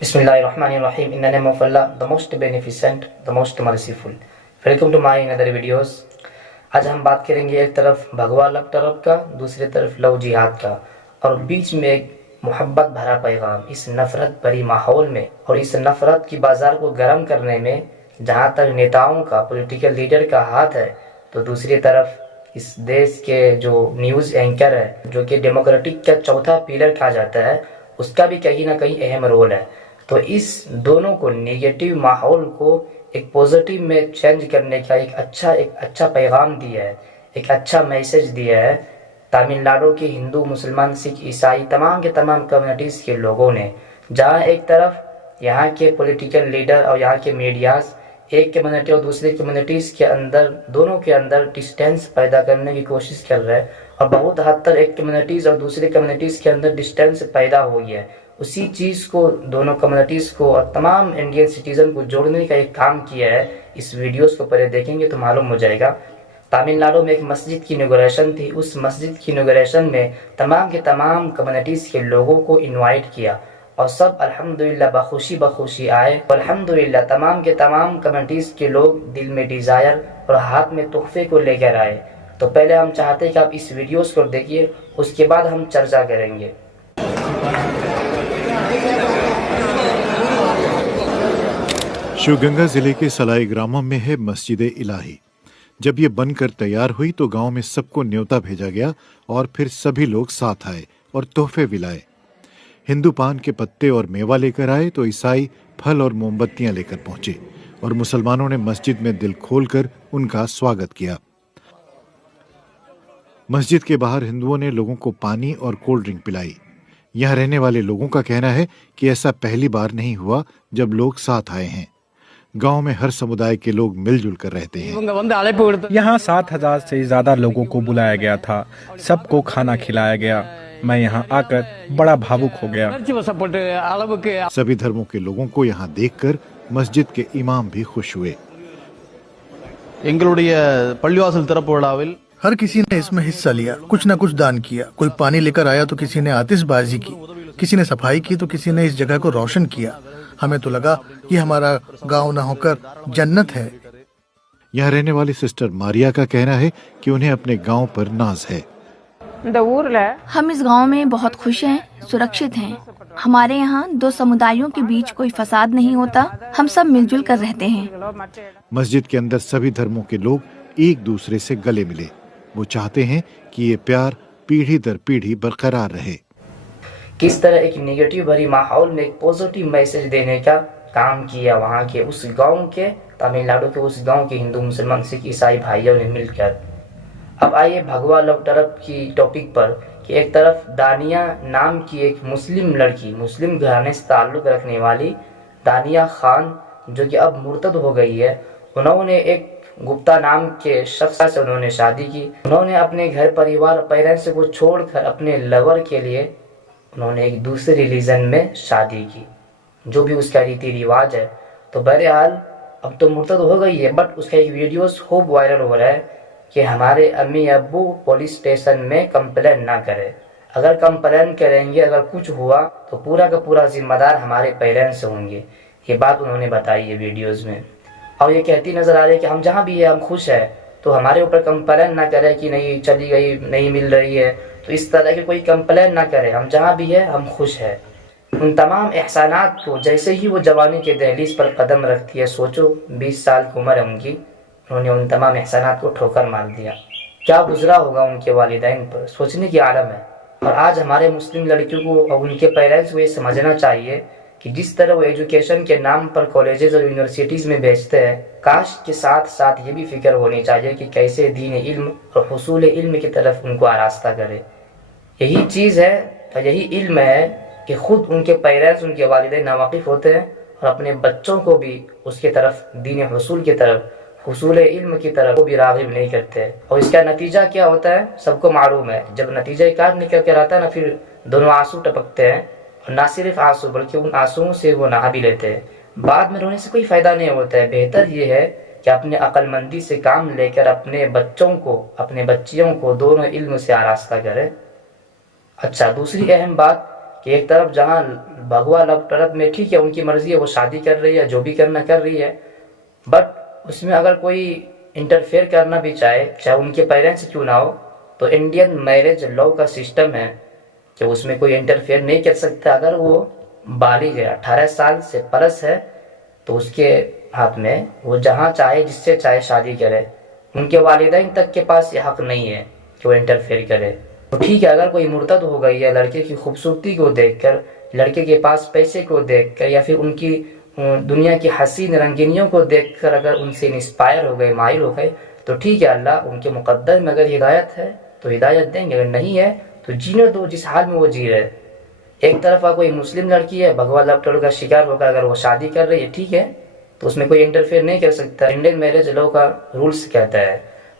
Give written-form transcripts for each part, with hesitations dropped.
Bismillah ar-Rahman ar-Rahim. In the name of Allah, the most beneficent, the most merciful. Welcome to my another videos. आज हम बात करेंगे एक तरफ भगवा लव तरफ का, दूसरी तरफ लव जिहाद का, और बीच में एक मोहब्बत भरा पैगाम इस नफरत भरी माहौल में और इस नफरत की बाजार को गर्म करने में जहाँ तक नेताओं का, पॉलिटिकल लीडर का हाथ है, तो दूसरी तरफ इस देश के जो न्यूज़ एंकर है, जो कि डेमोक्रेटिक का चौथा पिलर कहा जाता है, उसका भी कहीं ना कहीं अहम रोल है। तो इस दोनों को नेगेटिव माहौल को एक पॉजिटिव में चेंज करने का एक अच्छा पैगाम दिया है, एक अच्छा मैसेज दिया है तमिलनाडु के हिंदू, मुसलमान, सिख, ईसाई तमाम के तमाम कम्युनिटीज़ के लोगों ने। जहाँ एक तरफ यहाँ के पॉलिटिकल लीडर और यहाँ के मीडियाज़ एक कम्युनिटी और दूसरी कम्युनिटीज़ के अंदर, दोनों के अंदर डिस्टेंस पैदा करने की कोशिश कर रहे हैं, और बहुत हद तक एक कम्युनिटीज़ और दूसरी कम्युनिटीज़ के अंदर डिस्टेंस पैदा हो गया है। उसी चीज़ को दोनों कम्युनिटीज़ को और तमाम इंडियन सिटीज़न को जोड़ने का एक काम किया है। इस वीडियोस को पहले देखेंगे तो मालूम हो जाएगा। तमिलनाडु में एक मस्जिद की इनॉग्रेशन थी। उस मस्जिद की इनॉग्रेशन में तमाम के तमाम कम्युनिटीज़ के लोगों को इनवाइट किया और सब अल्हम्दुलिल्लाह बखुशी आए। अल्हम्दुलिल्लाह तमाम के तमाम कम्युनिटीज़ के लोग दिल में डिज़ायर और हाथ में तोहफे को लेकर आए। तो पहले हम चाहते हैं कि आप इस वीडियोस को देखिए, उसके बाद हम चर्चा करेंगे। शिवगंगा जिले के सलाई ग्रामम में है मस्जिद इलाही। जब ये बनकर तैयार हुई तो गांव में सबको न्योता भेजा गया और फिर सभी लोग साथ आए और तोहफे भी लाए। हिंदू पान के पत्ते और मेवा लेकर आए तो ईसाई फल और मोमबत्तियां लेकर पहुंचे और मुसलमानों ने मस्जिद में दिल खोलकर उनका स्वागत किया। मस्जिद के बाहर हिंदुओं ने लोगों को पानी और कोल्ड ड्रिंक पिलाई। यहाँ रहने वाले लोगों का कहना है कि ऐसा पहली बार नहीं हुआ जब लोग साथ आए हैं। गांव में हर समुदाय के लोग मिलजुल कर रहते हैं। यहाँ 7,000 से ज्यादा लोगों को बुलाया गया था, सबको खाना खिलाया गया। मैं यहाँ आकर बड़ा भावुक हो गया। सभी धर्मों के लोगों को यहाँ देखकर मस्जिद के इमाम भी खुश हुए। हर किसी ने इसमें हिस्सा लिया, कुछ न कुछ दान किया। कोई पानी लेकर आया तो किसी ने आतिशबाजी की, किसी ने सफाई की तो किसी ने इस जगह को रोशन किया। हमें तो लगा ये हमारा गांव न होकर जन्नत है। यहाँ रहने वाली सिस्टर मारिया का कहना है कि उन्हें अपने गांव पर नाज है। हम इस गांव में बहुत खुश हैं, सुरक्षित हैं। हमारे यहाँ दो समुदायों के बीच कोई फसाद नहीं होता, हम सब मिलजुल कर रहते हैं। मस्जिद के अंदर सभी धर्मों के लोग एक दूसरे से गले मिले। वो चाहते हैं कि ये प्यार पीढ़ी दर पीढ़ी बरकरार रहे। किस तरह एक नेगेटिव भरी माहौल में एक पॉजिटिव मैसेज देने का काम किया वहाँ के उस गांव के, तमिलनाडु के उस गांव के हिंदू, मुसलमान, सिख, ईसाई भाइयों ने मिलकर। अब आइए भगवा लव तरफ की टॉपिक पर कि एक तरफ दानिया नाम की एक मुस्लिम लड़की, मुस्लिम घराने से ताल्लुक़ रखने वाली दानिया खान, जो कि अब मुर्तद हो गई है, उन्होंने एक गुप्ता नाम के शख्स से उन्होंने शादी की। उन्होंने अपने घर परिवार पेरेंट्स को छोड़कर अपने लवर के लिए उन्होंने एक दूसरे रिलीजन में शादी की, जो भी उसका रीति रिवाज है। तो बहरहाल अब तो मुर्तद हो गई है, बट उसका एक वीडियोस खूब वायरल हो रहा है कि हमारे अम्मी अब्बू पुलिस स्टेशन में कंप्लेन ना करें। अगर कंप्लेन करेंगे, अगर कुछ हुआ तो पूरा का पूरा जिम्मेदार हमारे पेरेंट्स होंगे। ये बात उन्होंने बताई है वीडियोज़ में। और ये कहती नज़र आ रही है कि हम जहाँ भी है हम खुश है, तो हमारे ऊपर कंप्लेन ना करे कि नहीं चली गई, नहीं मिल रही है। तो इस तरह की कोई कंप्लेन ना करे, हम जहाँ भी है हम खुश है। उन तमाम एहसानात को जैसे ही वो जवानी के दहलीज पर कदम रखती है, सोचो 20 साल की उम्र है उनकी, उन्होंने उन तमाम एहसानात को ठोकर मार दिया। क्या गुजरा होगा उनके वालिदैन पर, सोचने की आलम है। और आज हमारे मुस्लिम लड़कियों को और उनके पेरेंट्स को ये समझना चाहिए कि जिस तरह वो एजुकेशन के नाम पर कॉलेजेस और यूनिवर्सिटीज़ में भेजते हैं, काश के साथ साथ ये भी फिक्र होनी चाहिए कि कैसे दीन इल्म और हुसूल इल्म की तरफ उनको आरास्ता करे। यही चीज़ है और यही इल्म है कि ख़ुद उनके पेरेंट्स, उनके वालिदैन नावाकिफ़ होते हैं और अपने बच्चों को भी उसके तरफ, दीन हुसूल की तरफ, हुसूल इल्म की तरफ को भी राग़िब नहीं करते। और इसका नतीजा क्या होता है सबको मालूम है। जब नतीजा कार निकल कर आता है ना, फिर दोनों आंसू टपकते हैं, और ना सिर्फ आंसू बल्कि उन आंसुओं से वो नहा भी लेते हैं। बाद में रोने से कोई फ़ायदा नहीं होता है। बेहतर ये है कि अपने अक्लमंदी से काम लेकर अपने बच्चों को, अपने बच्चियों को दोनों इल्म से आरास्ता करें। अच्छा, दूसरी अहम बात, کہ ایک طرف جہاں بھگوا لو طرف میں ٹھیک ہے ان کی مرضی ہے, وہ شادی کر رہی ہے, جو بھی کرنا کر رہی ہے, بٹ اس میں اگر کوئی انٹرفیئر کرنا بھی چاہے ان کے پیرنٹس کیوں نہ ہو, تو انڈین میرج لاء کا سسٹم ہے کہ اس میں کوئی انٹرفیئر نہیں کر سکتا. اگر وہ بالغ ہے, 18 سال سے پلس ہے, تو اس کے ہاتھ میں وہ جہاں چاہے جس سے چاہے شادی کرے. ان کے والدین تک کے پاس یہ حق نہیں ہے کہ وہ انٹرفیئر کرے. تو ٹھیک ہے, اگر کوئی مرتد ہو گئی ہے لڑکے کی خوبصورتی کو دیکھ کر, لڑکے کے پاس پیسے کو دیکھ کر, یا پھر ان کی دنیا کی حسین رنگینیوں کو دیکھ کر اگر ان سے انسپائر ہو گئے, مائل ہو گئے, تو ٹھیک ہے, اللہ ان کے مقدر میں اگر ہدایت ہے تو ہدایت دیں گے, اگر نہیں ہے تو جینے دو جس حال میں وہ جی رہے. ایک طرف کوئی مسلم لڑکی ہے, بھگوا لو ٹوڑ کا شکار ہو کر اگر وہ شادی کر رہی ہے, ٹھیک ہے, تو اس میں کوئی انٹرفیئر نہیں کر سکتا, انڈین میرج لاء کا رولز کہتا ہے.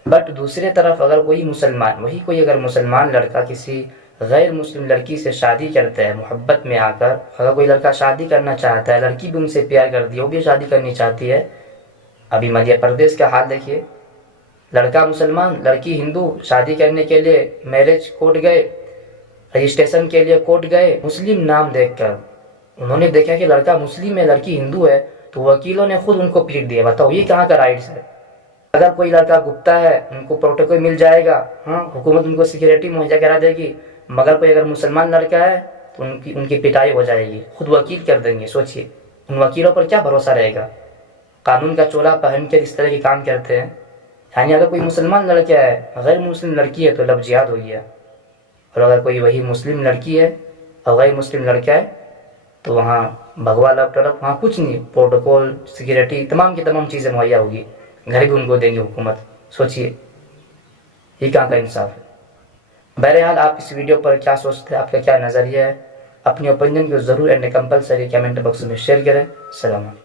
بٹ دوسرے طرف اگر کوئی مسلمان, کوئی اگر مسلمان لڑکا کسی غیر مسلم لڑکی سے شادی کرتا ہے محبت میں آ کر, اگر کوئی لڑکا شادی کرنا چاہتا ہے, لڑکی بھی ان سے پیار کرتی ہے, وہ بھی شادی کرنی چاہتی ہے. ابھی مدھیہ پردیش کا حال دیکھیے, لڑکا مسلمان لڑکی ہندو, شادی کرنے کے لیے میرج کورٹ گئے, رجسٹریشن کے لیے کورٹ گئے, مسلم نام دیکھ کر انہوں نے دیکھا کہ لڑکا مسلم ہے لڑکی ہندو ہے, تو وکیلوں نے خود ان کو پیٹ دیا. بتاؤ یہ کہاں کا رائٹس ہے؟ اگر کوئی لڑکا گپتا ہے ان کو پروٹوکول مل جائے گا, ہاں حکومت ان کو سیکورٹی مہیا کرا دے گی, مگر کوئی اگر مسلمان لڑکا ہے تو ان کی پٹائی ہو جائے گی, خود وکیل کر دیں گے. سوچئے ان وکیلوں پر کیا بھروسہ رہے گا؟ قانون کا چولا پہن کے اس طرح کے کام کرتے ہیں. یعنی اگر کوئی مسلمان لڑکا ہے, غیر مسلم لڑکی ہے, تو لو جہاد ہو گیا. اور اگر کوئی وہی مسلم لڑکی ہے اور غیر مسلم لڑکا ہے, تو وہاں بھگوا لو طرف, وہاں کچھ نہیں, پروٹوکول سیکورٹی تمام کی تمام چیزیں مہیا ہوگی, گھر بھی ان کو دیں گے حکومت. سوچئے یہ کہاں کا انصاف ہے؟ بہرحال آپ اس ویڈیو پر کیا سوچتے ہیں, آپ کا کیا نظریہ ہے؟ اپنی اوپینین کو ضرور اینڈ کمپلسری کمنٹ باکس میں شیئر کریں. السلام علیکم.